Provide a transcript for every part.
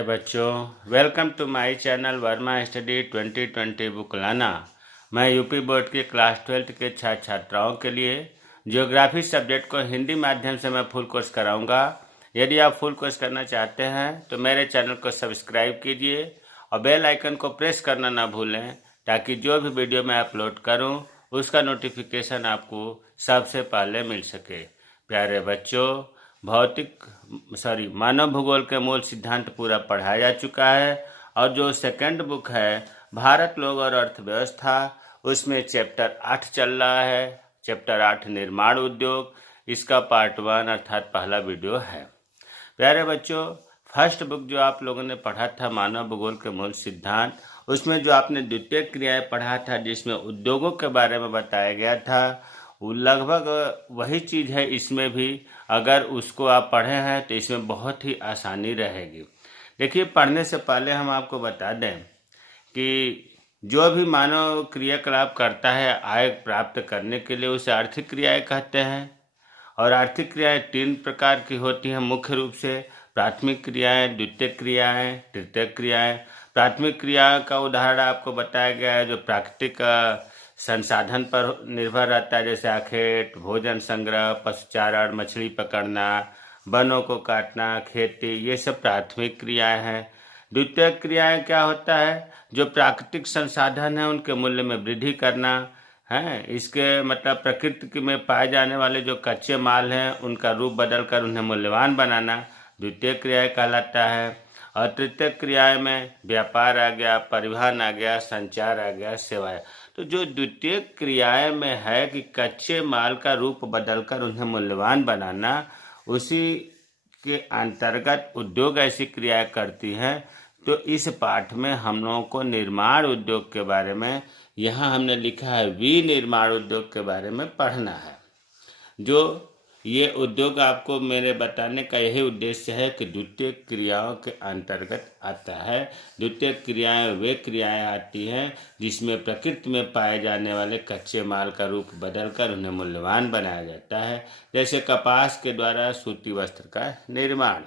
प्यारे बच्चों, welcome to my channel Verma study 2020 book लाना। मैं यूपी बोर्ड की क्लास 12 के छात्र छात्राओं के लिए ज्योग्राफी सब्जेक्ट को हिंदी माध्यम से मैं फुल कोर्स कराऊंगा। यदि आप फुल कोर्स करना चाहते हैं तो मेरे चैनल को सब्सक्राइब कीजिए और बेल आइकन को प्रेस करना ना भूलें, ताकि जो भी वीडियो मैं अपलोड करूं उसका नोटिफिकेशन आपको सबसे पहले मिल सके। प्यारे बच्चों, मानव भूगोल के मूल सिद्धांत पूरा पढ़ाया जा चुका है और जो सेकंड बुक है भारत, लोग और अर्थव्यवस्था, उसमें चैप्टर 8 चल रहा है। चैप्टर 8 निर्माण उद्योग, इसका पार्ट 1 अर्थात पहला वीडियो है। प्यारे बच्चों, फर्स्ट बुक जो आप लोगों ने पढ़ा था मानव भूगोल के मूल सिद्धांत, उसमें जो आपने द्वितीय क्रियाएं पढ़ा था जिसमें उद्योगों के बारे में बताया गया था, वो लगभग वही चीज़ है इसमें भी। अगर उसको आप पढ़े हैं तो इसमें बहुत ही आसानी रहेगी। देखिए, पढ़ने से पहले हम आपको बता दें कि जो भी मानव क्रियाकलाप करता है आय प्राप्त करने के लिए, उसे आर्थिक क्रियाएं कहते हैं। और आर्थिक क्रियाएं 3 प्रकार की होती हैं मुख्य रूप से: प्राथमिक क्रियाएं, द्वितीयक क्रियाएं, तृतीयक क्रियाएं। प्राथमिक क्रिया का उदाहरण आपको बताया गया है जो प्राकृतिक संसाधन पर निर्भर रहता है, जैसे आखेट, भोजन संग्रह, पशुचारण, मछली पकड़ना, वनों को काटना, खेती, ये सब प्राथमिक क्रियाएं हैं। द्वितीयक क्रियाएं क्या होता है? जो प्राकृतिक संसाधन है उनके मूल्य में वृद्धि करना है। इसके मतलब प्रकृति में पाए जाने वाले जो कच्चे माल हैं उनका रूप बदलकर उन्हें मूल्यवान बनाना द्वितीय क्रियाएं कहलाता है। और तृतीय क्रियाएं में व्यापार आ गया, परिवहन आ गया, संचार आ गया, सेवाएं। तो जो द्वितीय क्रियाएं में है कि कच्चे माल का रूप बदलकर उन्हें मूल्यवान बनाना, उसी के अंतर्गत उद्योग ऐसी क्रियाएं करती हैं। तो इस पाठ में हम लोगों को निर्माण उद्योग के बारे में, यहाँ हमने लिखा है विनिर्माण उद्योग के बारे में पढ़ना है। जो ये उद्योग आपको मेरे बताने का यही उद्देश्य है कि द्वितीय क्रियाओं के अंतर्गत आता है। द्वितीय क्रियाएं वे क्रियाएं आती हैं जिसमें प्रकृति में पाए जाने वाले कच्चे माल का रूप बदलकर उन्हें मूल्यवान बनाया जाता है। जैसे कपास के द्वारा सूती वस्त्र का निर्माण।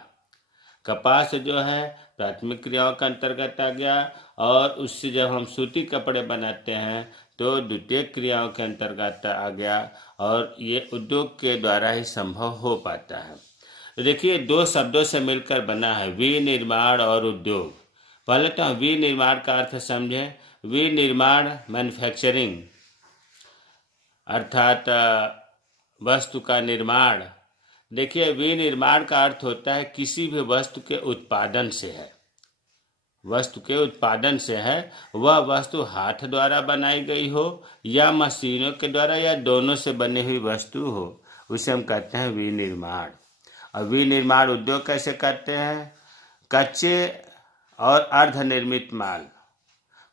कपास जो है प्राथमिक क्रियाओं के अंतर्गत आ गया, और उससे जब हम सूती कपड़े बनाते हैं तो द्वितीय क्रियाओं के अंतर्गत आ गया, और ये उद्योग के द्वारा ही संभव हो पाता है। तो देखिए, 2 शब्दों से मिलकर बना है विनिर्माण और उद्योग। पहले तो हम विनिर्माण का अर्थ समझें। विनिर्माण मैन्युफैक्चरिंग अर्थात वस्तु का निर्माण। देखिए, विनिर्माण का अर्थ होता है किसी भी वस्तु के उत्पादन से है। वस्तु के उत्पादन से है, वह वस्तु हाथ द्वारा बनाई गई हो या मशीनों के द्वारा या दोनों से बनी हुई वस्तु हो, उसे हम कहते हैं विनिर्माण। और विनिर्माण उद्योग कैसे करते हैं? कच्चे और अर्धनिर्मित माल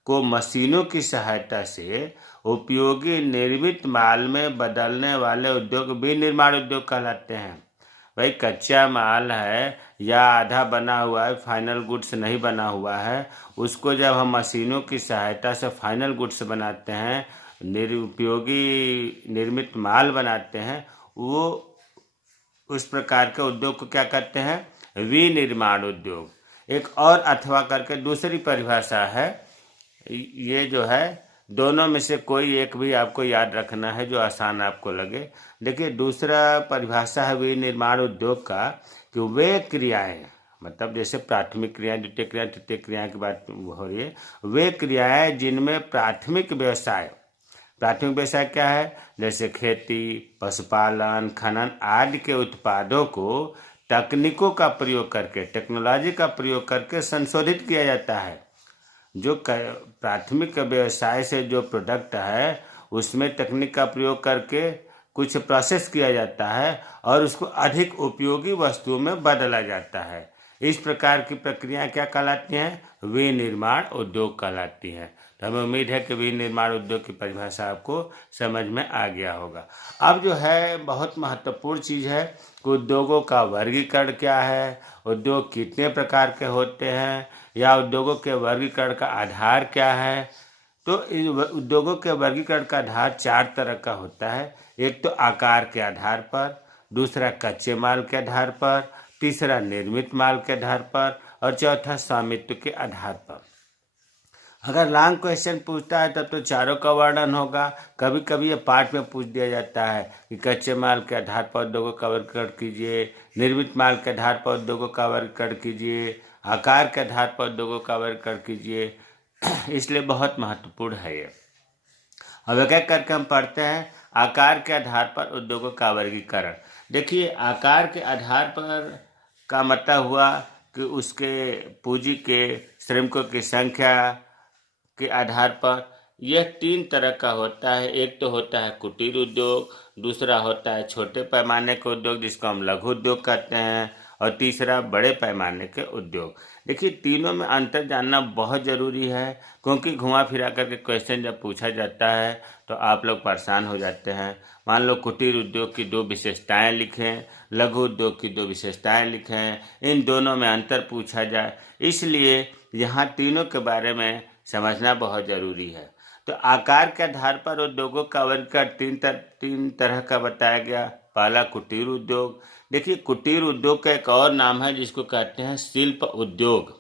को मशीनों की सहायता से उपयोगी निर्मित माल में बदलने वाले उद्योग विनिर्माण उद्योग कहलाते हैं। भाई, कच्चा माल है या आधा बना हुआ है, फाइनल गुड्स नहीं बना हुआ है, उसको जब हम मशीनों की सहायता से फाइनल गुड्स बनाते हैं, निरुपयोगी निर्मित माल बनाते हैं, वो उस प्रकार के उद्योग को क्या कहते हैं? विनिर्माण उद्योग। एक और अथवा करके दूसरी परिभाषा है। ये जो है, दोनों में से कोई एक भी आपको याद रखना है जो आसान आपको लगे। देखिए, दूसरा परिभाषा है विनिर्माण उद्योग का कि वे क्रियाएं, मतलब जैसे प्राथमिक क्रियाएं, द्वितीय क्रिया, तृतीय क्रिया की बात हो रही है, वे क्रियाएं जिनमें प्राथमिक व्यवसाय क्या है? जैसे खेती, पशुपालन, खनन आदि के उत्पादों को तकनीकों का प्रयोग करके, टेक्नोलॉजी का प्रयोग करके संशोधित किया जाता है। जो प्राथमिक व्यवसाय से जो प्रोडक्ट है उसमें तकनीक का प्रयोग करके कुछ प्रोसेस किया जाता है और उसको अधिक उपयोगी वस्तुओं में बदला जाता है। इस प्रकार की प्रक्रियाएं क्या कहलाती हैं? विनिर्माण उद्योग कहलाती हैं। तो हमें उम्मीद है कि विनिर्माण उद्योग की परिभाषा आपको समझ में आ गया होगा। अब जो है बहुत महत्वपूर्ण चीज़ है कि उद्योगों का वर्गीकरण क्या है, उद्योग कितने प्रकार के होते हैं, या उद्योगों के वर्गीकरण का आधार क्या है। तो उद्योगों के वर्गीकरण का आधार 4 तरह का होता है। एक तो आकार के आधार पर, दूसरा कच्चे माल के आधार पर, तीसरा निर्मित माल के आधार पर, और चौथा स्वामित्व के आधार पर। अगर लॉन्ग क्वेश्चन पूछता है तब तो चारों का वर्णन होगा। कभी कभी ये पार्ट में पूछ दिया जाता है कि कच्चे माल के आधार पर उद्योगों का वर्गीकरण कीजिए, निर्मित माल के आधार पर उद्योगों का वर्गीकरण कीजिए, आकार के आधार पर उद्योगों का वर्गीकरण कीजिए। इसलिए बहुत महत्वपूर्ण है ये। अब एक एक करके हम पढ़ते हैं। आकार के आधार पर उद्योगों का वर्गीकरण। देखिए, आकार के आधार पर का मतलब हुआ कि उसके पूंजी के, श्रमिकों की संख्या के आधार पर। यह 3 तरह का होता है। एक तो होता है कुटीर उद्योग, दूसरा होता है छोटे पैमाने के उद्योग जिसको हम लघु उद्योग कहते हैं, और तीसरा बड़े पैमाने के उद्योग। देखिए, तीनों में अंतर जानना बहुत ज़रूरी है, क्योंकि घुमा फिरा करके क्वेश्चन जब पूछा जाता है तो आप लोग परेशान हो जाते हैं। मान लो कुटीर उद्योग की 2 विशेषताएं लिखें, लघु उद्योग की 2 विशेषताएं लिखें, इन दोनों में अंतर पूछा जाए, इसलिए यहाँ तीनों के बारे में समझना बहुत ज़रूरी है। तो आकार के आधार पर उद्योगों का वर्गीकरण 3 तरह का बताया गया। पहला कुटीर उद्योग। देखिए, कुटीर उद्योग का एक और नाम है जिसको कहते हैं शिल्प उद्योग।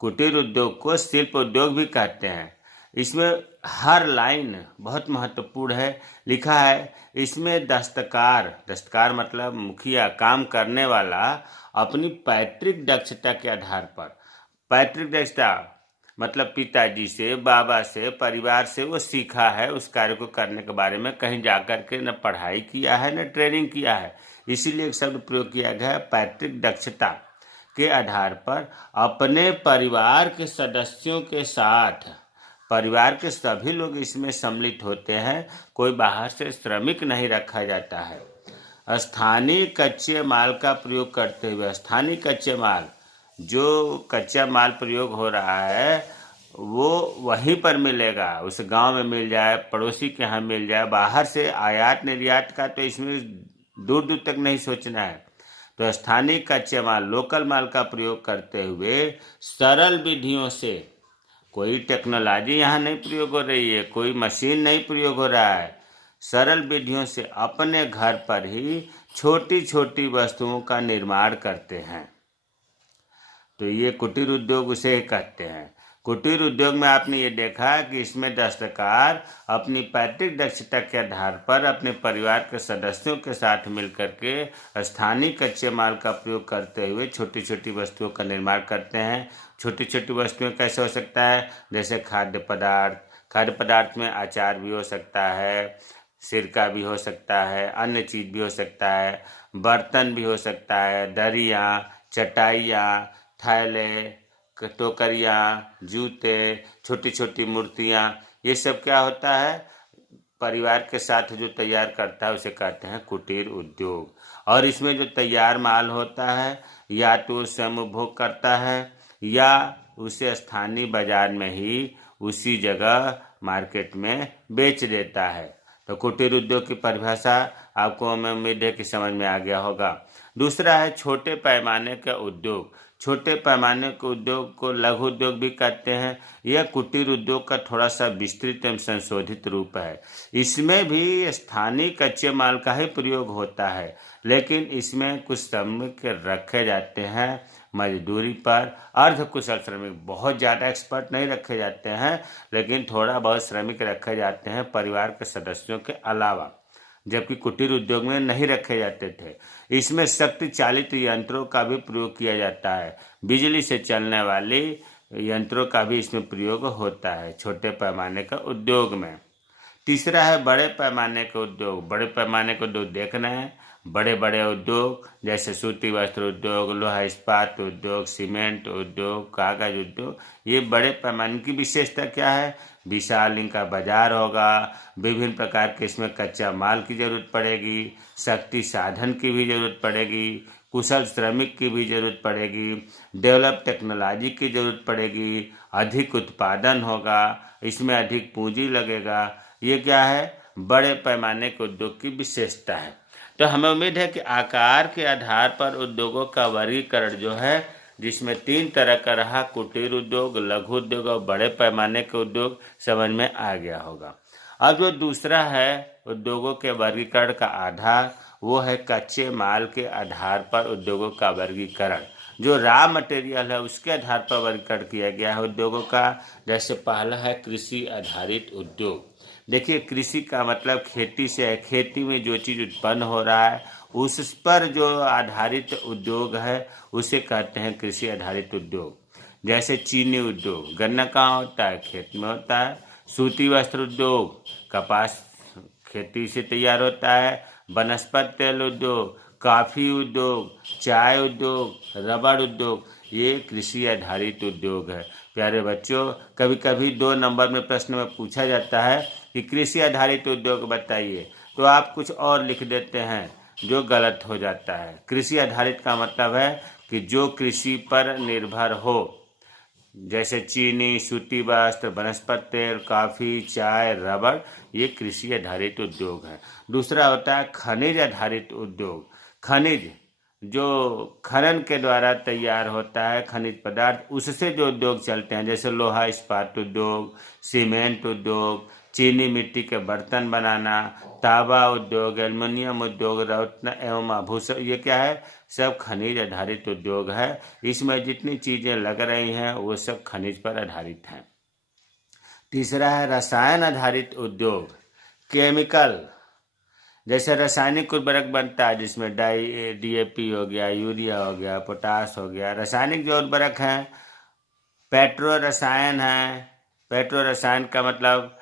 कुटीर उद्योग को शिल्प उद्योग भी कहते हैं। इसमें हर लाइन बहुत महत्वपूर्ण है। लिखा है इसमें दस्तकार मतलब मुखिया, काम करने वाला, अपनी पैतृक दक्षता के आधार पर, पैतृक दक्षता मतलब पिताजी से, बाबा से, परिवार से वो सीखा है, उस कार्य को करने के बारे में कहीं जाकर के न पढ़ाई किया है न ट्रेनिंग किया है, इसीलिए एक शब्द प्रयोग किया गया है पैतृक दक्षता के आधार पर अपने परिवार के सदस्यों के साथ। परिवार के सभी लोग इसमें सम्मिलित होते हैं, कोई बाहर से श्रमिक नहीं रखा जाता है। स्थानीय कच्चे माल का प्रयोग करते हुए, स्थानीय कच्चे माल, जो कच्चा माल प्रयोग हो रहा है वो वहीं पर मिलेगा, उस गांव में मिल जाए, पड़ोसी के यहाँ मिल जाए। बाहर से आयात निर्यात का तो इसमें दूर दूर तक नहीं सोचना है। तो स्थानीय कच्चे माल, लोकल माल का प्रयोग करते हुए सरल विधियों से, कोई टेक्नोलॉजी यहाँ नहीं प्रयोग हो रही है, कोई मशीन नहीं प्रयोग हो रहा है, सरल विधियों से अपने घर पर ही छोटी छोटी वस्तुओं का निर्माण करते हैं। तो ये कुटीर उद्योग उसे कहते हैं। कुटीर उद्योग में आपने ये देखा कि इसमें दस्तकार अपनी पैतृक दक्षता के आधार पर अपने परिवार के सदस्यों के साथ मिलकर के स्थानीय कच्चे माल का प्रयोग करते हुए छोटी छोटी वस्तुओं का निर्माण करते हैं। छोटी छोटी वस्तुएं कैसे हो सकता है? जैसे खाद्य पदार्थ में अचार भी हो सकता है, सिरका भी हो सकता है, अन्य चीज़ भी हो सकता है, बर्तन भी हो सकता है, दरियाँ, चटाइयाँ, थैले, टोकरियाँ, जूते, छोटी छोटी मूर्तियाँ, ये सब क्या होता है? परिवार के साथ जो तैयार करता है उसे कहते हैं कुटीर उद्योग। और इसमें जो तैयार माल होता है या तो स्वयं उपभोग करता है या उसे स्थानीय बाजार में ही उसी जगह मार्केट में बेच देता है। तो कुटीर उद्योग की परिभाषा आपको, मैं उम्मीद है कि समझ में आ गया होगा। दूसरा है छोटे पैमाने का उद्योग। छोटे पैमाने के उद्योग को लघु उद्योग भी कहते हैं। यह कुटीर उद्योग का थोड़ा सा विस्तृत एवं संशोधित रूप है। इसमें भी स्थानीय कच्चे माल का ही प्रयोग होता है, लेकिन इसमें कुछ श्रमिक रखे जाते हैं मजदूरी पर। अर्ध कुशल श्रमिक, बहुत ज़्यादा एक्सपर्ट नहीं रखे जाते हैं, लेकिन थोड़ा बहुत श्रमिक रखे जाते हैं परिवार के सदस्यों के अलावा, जबकि कुटीर उद्योग में नहीं रखे जाते थे। इसमें शक्ति चालित यंत्रों का भी प्रयोग किया जाता है, बिजली से चलने वाले यंत्रों का भी इसमें प्रयोग होता है छोटे पैमाने का उद्योग में। तीसरा है बड़े पैमाने के उद्योग। बड़े पैमाने के उद्योग देखना है। बड़े बड़े उद्योग जैसे सूती वस्त्र उद्योग, लोहा इस्पात उद्योग, सीमेंट उद्योग, कागज उद्योग, ये बड़े पैमाने की विशेषता क्या है? विशाल इनका बाजार होगा, विभिन्न प्रकार के इसमें कच्चा माल की जरूरत पड़ेगी, शक्ति साधन की भी जरूरत पड़ेगी, कुशल श्रमिक की भी जरूरत पड़ेगी, डेवलप टेक्नोलॉजी की जरूरत पड़ेगी, अधिक उत्पादन होगा, इसमें अधिक पूंजी लगेगा। ये क्या है? बड़े पैमाने के उद्योग की विशेषता है। तो हमें उम्मीद है कि आकार के आधार पर उद्योगों का वर्गीकरण जो है, जिसमें 3 तरह का रहा, कुटीर उद्योग, लघु उद्योग और बड़े पैमाने के उद्योग, समझ में आ गया होगा। अब जो दूसरा है उद्योगों के वर्गीकरण का आधार, वो है कच्चे माल के आधार पर उद्योगों का वर्गीकरण। जो रॉ मटेरियल है उसके आधार पर वर्गीकरण किया गया है उद्योगों का। जैसे पहला है कृषि आधारित उद्योग। देखिए, कृषि का मतलब खेती से है। खेती में जो चीज़ उत्पन्न हो रहा है उस पर जो आधारित उद्योग है उसे कहते हैं कृषि आधारित उद्योग। जैसे चीनी उद्योग, गन्ना कहाँ होता है? खेत में होता है। सूती वस्त्र उद्योग, कपास खेती से तैयार होता है। वनस्पति तेल उद्योग, कॉफी उद्योग, चाय उद्योग, रबड़ उद्योग, ये कृषि आधारित उद्योग है। प्यारे बच्चों, कभी कभी 2 नंबर में प्रश्न में पूछा जाता है कि कृषि आधारित उद्योग बताइए, तो आप कुछ और लिख देते हैं जो गलत हो जाता है। कृषि आधारित का मतलब है कि जो कृषि पर निर्भर हो, जैसे चीनी, सूती वस्त्र, वनस्पति तेल, कॉफी, चाय, रबड़, ये कृषि आधारित उद्योग है। दूसरा होता है खनिज आधारित उद्योग। खनिज जो खनन के द्वारा तैयार होता है, खनिज पदार्थ, उससे जो उद्योग चलते हैं, जैसे लोहा इस्पात उद्योग, सीमेंट उद्योग, चीनी मिट्टी के बर्तन बनाना, तांबा उद्योग, एल्युमिनियम उद्योग, रत्न एवं आभूषण, ये क्या है? सब खनिज आधारित उद्योग है। इसमें जितनी चीज़ें लग रही हैं वो सब खनिज पर आधारित हैं। तीसरा है रसायन आधारित उद्योग। केमिकल, जैसे रासायनिक उर्वरक बनता है जिसमें DAP हो गया, यूरिया हो गया, पोटास हो गया। रासायनिक जो उर्वरक हैं, पेट्रो रसायन है। पेट्रो रसायन का मतलब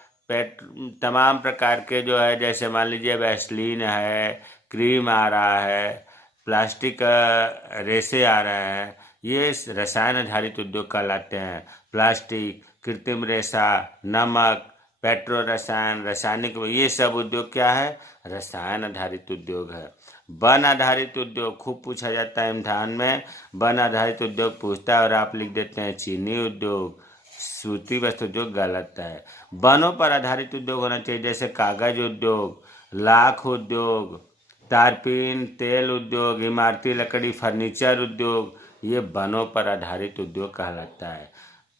तमाम प्रकार के जो है, जैसे मान लीजिए वैसलीन है, क्रीम आ रहा है, प्लास्टिक रेसे आ रहे हैं, ये रसायन आधारित उद्योग कहलाते हैं। प्लास्टिक, कृत्रिम रेशा, नमक, पेट्रो रसायन, रासायनिक, ये सब उद्योग क्या है? रसायन आधारित उद्योग है। वन आधारित उद्योग खूब पूछा जाता है इम्तिहान में। वन आधारित उद्योग पूछता है और आप लिख देते हैं चीनी उद्योग, सूती वस्त्र उद्योग, गलत है। वनों पर आधारित उद्योग होना चाहिए, जैसे कागज उद्योग, लाख उद्योग, तारपीन, तेल उद्योग, इमारती लकड़ी, फर्नीचर उद्योग, ये वनों पर आधारित उद्योग कहलाता है।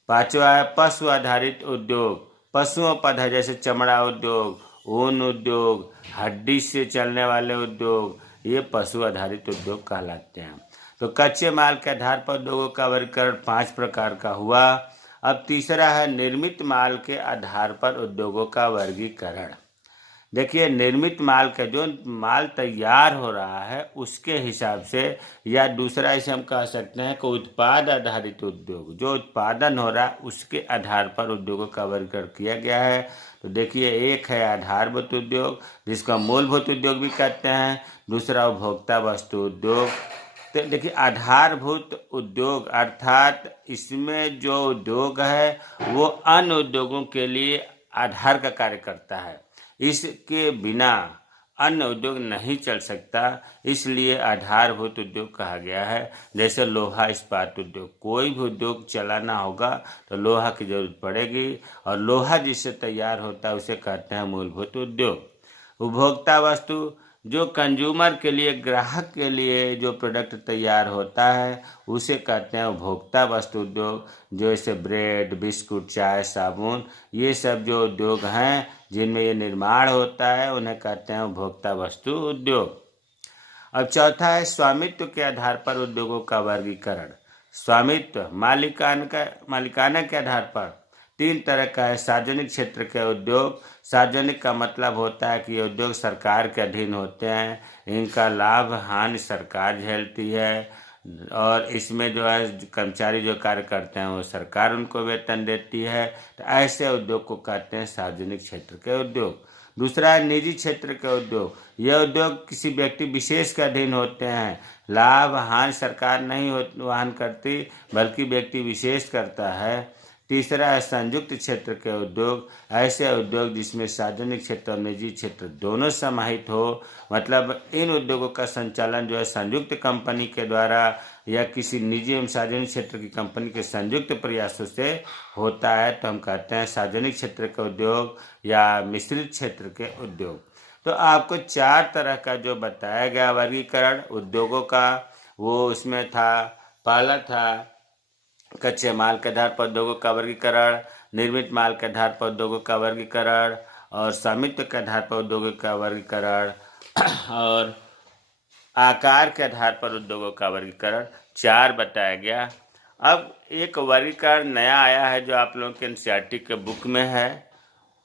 पांचवा है पशु आधारित उद्योग। पशुओं पर है, जैसे चमड़ा उद्योग, ऊन उद्योग, हड्डी से चलने वाले उद्योग, ये पशु आधारित उद्योग कहलाते हैं। तो कच्चे माल के आधार पर उद्योगों का वर्गीकरण 5 प्रकार का हुआ। अब तीसरा है निर्मित माल के आधार पर उद्योगों का वर्गीकरण। देखिए, निर्मित माल का जो माल तैयार हो रहा है उसके हिसाब से, या दूसरा इसे हम कह सकते हैं कि उत्पाद आधारित उद्योग, जो उत्पादन हो रहा है उसके आधार पर उद्योगों का वर्गीकरण किया गया है। तो देखिए, एक है आधारभूत उद्योग, जिसका मूलभूत उद्योग भी कहते हैं। दूसरा उपभोक्ता वस्तु उद्योग। तो देखिए, आधारभूत उद्योग अर्थात इसमें जो उद्योग है वो अन्य उद्योगों के लिए आधार का कार्य करता है। इसके बिना अन्य उद्योग नहीं चल सकता, इसलिए आधारभूत उद्योग कहा गया है। जैसे लोहा इस्पात उद्योग, कोई भी उद्योग चलाना होगा तो लोहा की जरूरत पड़ेगी, और लोहा जिससे तैयार होता है उसे कहते हैं मूलभूत उद्योग। उपभोक्ता वस्तु, जो कंज्यूमर के लिए, ग्राहक के लिए जो प्रोडक्ट तैयार होता है उसे कहते हैं उपभोक्ता वस्तु उद्योग। जो जैसे ब्रेड, बिस्कुट, चाय, साबुन, ये सब जो उद्योग हैं जिनमें ये निर्माण होता है उन्हें कहते हैं उपभोक्ता वस्तु उद्योग। अब चौथा है स्वामित्व के आधार पर उद्योगों का वर्गीकरण। स्वामित्व मालिकाना के आधार पर 3 तरह का है। सार्वजनिक क्षेत्र के उद्योग। सार्वजनिक का मतलब होता है कि ये उद्योग सरकार के अधीन होते हैं, इनका लाभ हानि सरकार झेलती है, और इसमें जो है कर्मचारी जो कार्य करते हैं वो सरकार उनको वेतन देती है। तो ऐसे उद्योग को कहते हैं सार्वजनिक क्षेत्र के उद्योग। दूसरा है निजी क्षेत्र के उद्योग। यह उद्योग किसी व्यक्ति विशेष के अधीन होते हैं, लाभ हानि सरकार नहीं वहन करती बल्कि व्यक्ति विशेष करता है। तीसरा है संयुक्त क्षेत्र के उद्योग। ऐसे उद्योग जिसमें सार्वजनिक क्षेत्र और निजी क्षेत्र दोनों समाहित हो, मतलब इन उद्योगों का संचालन जो है संयुक्त कंपनी के द्वारा या किसी निजी एवं सार्वजनिक क्षेत्र की कंपनी के संयुक्त प्रयासों से होता है, तो हम कहते हैं सार्वजनिक क्षेत्र के उद्योग या मिश्रित क्षेत्र के उद्योग। तो आपको 4 तरह का जो बताया गया वर्गीकरण उद्योगों का, वो उसमें था, पहला था कच्चे माल के आधार पर उद्योगों का वर्गीकरण, निर्मित माल के आधार पर उद्योगों का वर्गीकरण, और स्वामित्व के आधार पर उद्योगों का वर्गीकरण, और आकार के आधार पर उद्योगों का वर्गीकरण 4 बताया गया। अब एक वर्गीकरण नया आया है जो आप लोगों के एनसीईआरटी के बुक में है,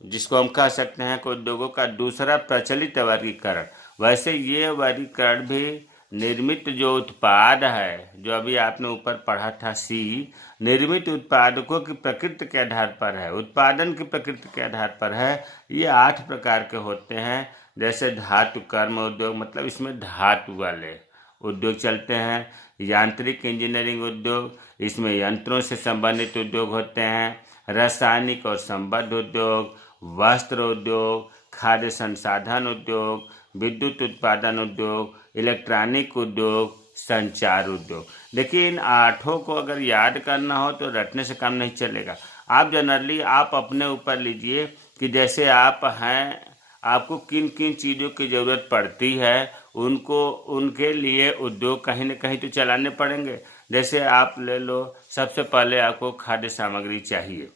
जिसको हम कह सकते हैं कि उद्योगों का दूसरा प्रचलित वर्गीकरण। वैसे ये वर्गीकरण भी निर्मित जो उत्पाद है, जो अभी आपने ऊपर पढ़ा था सी, निर्मित उत्पादकों की प्रकृति के आधार पर है, उत्पादन की प्रकृति के आधार पर है। ये 8 प्रकार के होते हैं। जैसे धातु कर्म उद्योग, मतलब इसमें धातु वाले उद्योग चलते हैं। यांत्रिक इंजीनियरिंग उद्योग, इसमें यंत्रों से संबंधित उद्योग होते हैं। रासायनिक और संबद्ध उद्योग, वस्त्र उद्योग, खाद्य संसाधन उद्योग, विद्युत उत्पादन उद्योग, इलेक्ट्रॉनिक उद्योग, संचार उद्योग। देखिए इन 8 को अगर याद करना हो तो रटने से काम नहीं चलेगा। आप जनरली आप अपने ऊपर लीजिए कि जैसे आप हैं, आपको किन किन चीज़ों की ज़रूरत पड़ती है, उनको उनके लिए उद्योग कहीं ना कहीं तो चलाने पड़ेंगे। जैसे आप ले लो, सबसे पहले आपको खाद्य सामग्री चाहिए,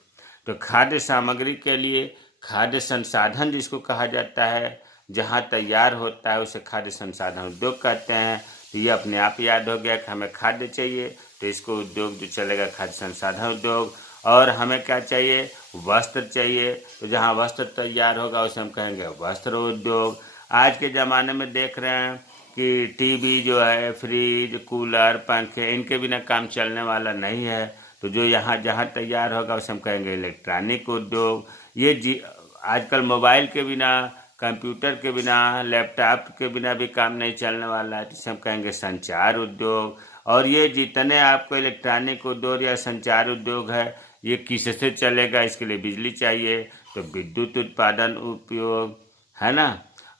तो खाद्य सामग्री के लिए खाद्य संसाधन जिसको कहा जाता है, जहाँ तैयार होता है उसे खाद्य संसाधन उद्योग कहते हैं। तो ये अपने आप याद हो गया कि हमें खाद्य चाहिए तो इसको उद्योग जो चलेगा खाद्य संसाधन उद्योग। और हमें क्या चाहिए, वस्त्र चाहिए, तो जहाँ वस्त्र तैयार होगा उसे हम कहेंगे वस्त्र उद्योग। आज के ज़माने में देख रहे हैं कि टीवी जो है, फ्रिज, कूलर, पंखे, इनके बिना काम चलने वाला नहीं है, तो जो यहाँ जहाँ तैयार होगा उसे हम कहेंगे इलेक्ट्रॉनिक उद्योग। ये आजकल मोबाइल के बिना, कंप्यूटर के बिना, लैपटॉप के बिना भी काम नहीं चलने वाला है, जिसे हम कहेंगे संचार उद्योग। और ये जितने आपको इलेक्ट्रॉनिक उद्योग या संचार उद्योग है, ये किससे चलेगा, इसके लिए बिजली चाहिए, तो विद्युत उत्पादन उपयोग है ना।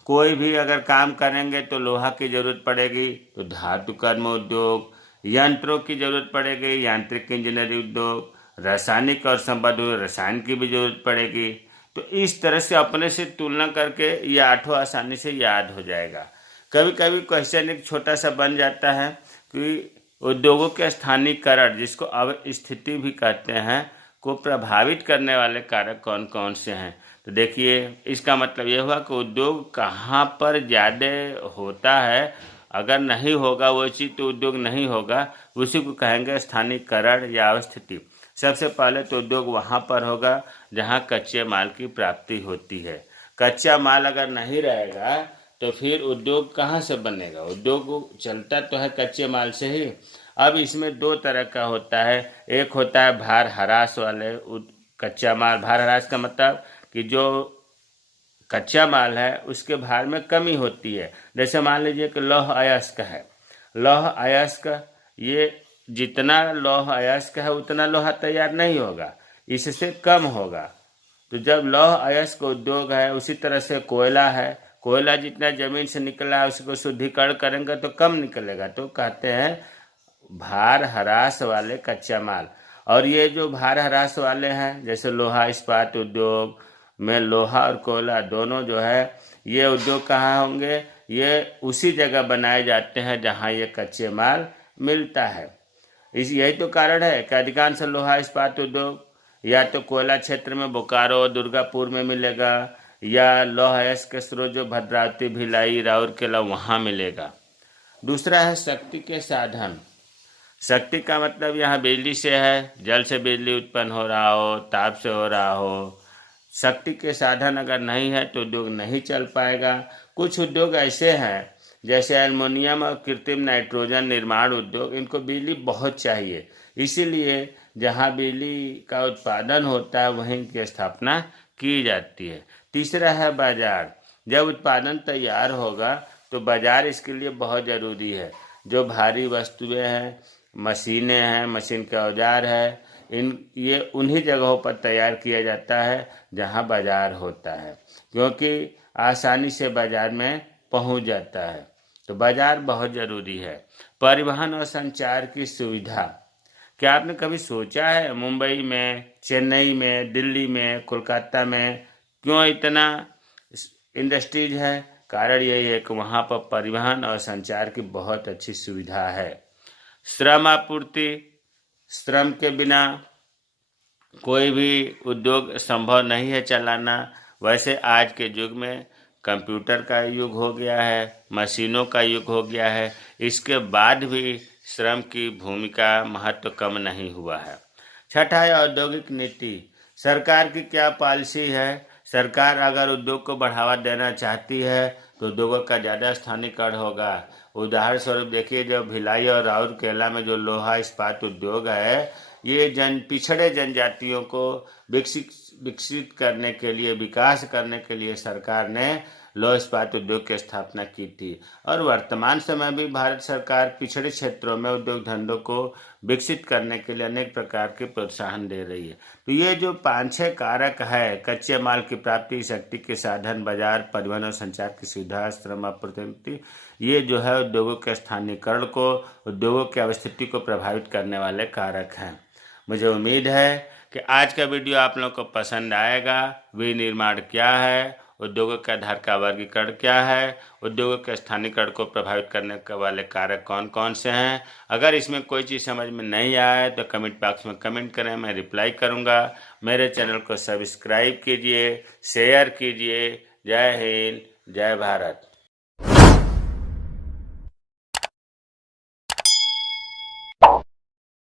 कोई भी अगर काम करेंगे तो लोहा की जरूरत पड़ेगी, तो धातु कर्म उद्योग। यंत्रों की जरूरत पड़ेगी, यांत्रिक इंजीनियरिंग उद्योग। रासायनिक और संबद्ध रसायन की भी जरूरत पड़ेगी। तो इस तरह से अपने से तुलना करके ये 8 आसानी से याद हो जाएगा। कभी कभी क्वेश्चन एक छोटा सा बन जाता है कि उद्योगों के स्थानीयकरण, जिसको अवस्थिति भी कहते हैं, को प्रभावित करने वाले कारक कौन कौन से हैं। तो देखिए इसका मतलब ये हुआ कि उद्योग कहाँ पर ज़्यादा होता है, अगर नहीं होगा वो चीज़ तो उद्योग नहीं होगा, उसी को कहेंगे स्थानीयकरण या अवस्थिति। सबसे पहले तो उद्योग वहाँ पर होगा जहाँ कच्चे माल की प्राप्ति होती है। कच्चा माल अगर नहीं रहेगा तो फिर उद्योग कहाँ से बनेगा, उद्योग चलता तो है कच्चे माल से ही। अब इसमें 2 तरह का होता है, एक होता है भार ह्रास वाले कच्चा माल। भार ह्रास का मतलब कि जो कच्चा माल है उसके भार में कमी होती है। जैसे मान लीजिए कि लौह अयस्क है, लौह अयस्क, ये जितना लौह अयस्क है उतना लोहा तैयार नहीं होगा, इससे कम होगा। तो जब लौह अयस्क उद्योग है, उसी तरह से कोयला है, कोयला जितना जमीन से निकला है उसको शुद्धिकरण करेंगे तो कम निकलेगा, तो कहते हैं भार ह्रास वाले कच्चा माल। और ये जो भार ह्रास वाले हैं, जैसे लोहा इस्पात उद्योग में लोहा और कोयला दोनों जो है, ये उद्योग कहाँ होंगे, ये उसी जगह बनाए जाते हैं जहाँ ये कच्चे माल मिलता है। यही तो कारण है कि अधिकांश लोहा इस्पात उद्योग या तो कोयला क्षेत्र में बोकारो दुर्गापुर में मिलेगा, या लौह अयस्क के स्रोत जो भद्रावती, भिलाई, राउरकेला वहाँ मिलेगा। दूसरा है शक्ति के साधन। शक्ति का मतलब यहाँ बिजली से है, जल से बिजली उत्पन्न हो रहा हो, ताप से हो रहा हो। शक्ति के साधन अगर नहीं है तो उद्योग नहीं चल पाएगा। कुछ उद्योग ऐसे हैं जैसे एल्युमिनियम और कृत्रिम नाइट्रोजन निर्माण उद्योग, इनको बिजली बहुत चाहिए, इसीलिए जहाँ बिजली का उत्पादन होता है वहीं इनकी स्थापना की जाती है। तीसरा है बाजार। जब उत्पादन तैयार होगा तो बाजार इसके लिए बहुत ज़रूरी है। जो भारी वस्तुएं हैं, मशीनें हैं, मशीन के औजार है, ये उन्हीं जगहों पर तैयार किया जाता है जहाँ बाजार होता है, क्योंकि आसानी से बाजार में पहुँच जाता है। तो बाजार बहुत ज़रूरी है। परिवहन और संचार की सुविधा। क्या आपने कभी सोचा है मुंबई में, चेन्नई में, दिल्ली में, कोलकाता में क्यों इतना इंडस्ट्रीज है? कारण यही है कि वहाँ पर परिवहन और संचार की बहुत अच्छी सुविधा है। श्रम आपूर्ति। श्रम के बिना कोई भी उद्योग संभव नहीं है चलाना। वैसे आज के युग में कंप्यूटर का युग हो गया है, मशीनों का युग हो गया है, इसके बाद भी श्रम की भूमिका महत्व कम नहीं हुआ है। छठा है औद्योगिक नीति। सरकार की क्या पॉलिसी है? सरकार अगर उद्योग को बढ़ावा देना चाहती है तो उद्योगों का ज़्यादा स्थानीयकरण होगा। उदाहरण स्वरूप देखिए, जो भिलाई और राउरकेला में जो लोहा इस्पात उद्योग है, ये पिछड़े जनजातियों को विकसित करने के लिए, विकास करने के लिए सरकार ने लौह इस्पात उद्योग की स्थापना की थी। और वर्तमान समय भी भारत सरकार पिछड़े क्षेत्रों में उद्योग धंधों को विकसित करने के लिए अनेक प्रकार के प्रोत्साहन दे रही है। तो ये जो 5-6 कारक है, कच्चे माल की प्राप्ति, शक्ति के साधन, बाजार, परिवहन और संचार की सुविधा, श्रम अपॉर्चुनिटी, ये जो है उद्योगों के स्थानीयकरण को, उद्योगों की अवस्थिति को प्रभावित करने वाले कारक हैं। मुझे उम्मीद है कि आज का वीडियो आप लोगों को पसंद आएगा। विनिर्माण क्या है, उद्योगों के आधार का वर्गीकरण क्या है, उद्योगों के स्थानीयकरण को प्रभावित करने वाले कारक कौन कौन से हैं। अगर इसमें कोई चीज़ समझ में नहीं आए तो कमेंट बॉक्स में कमेंट करें, मैं रिप्लाई करूंगा। मेरे चैनल को सब्सक्राइब कीजिए, शेयर कीजिए। जय हिंद, जय भारत।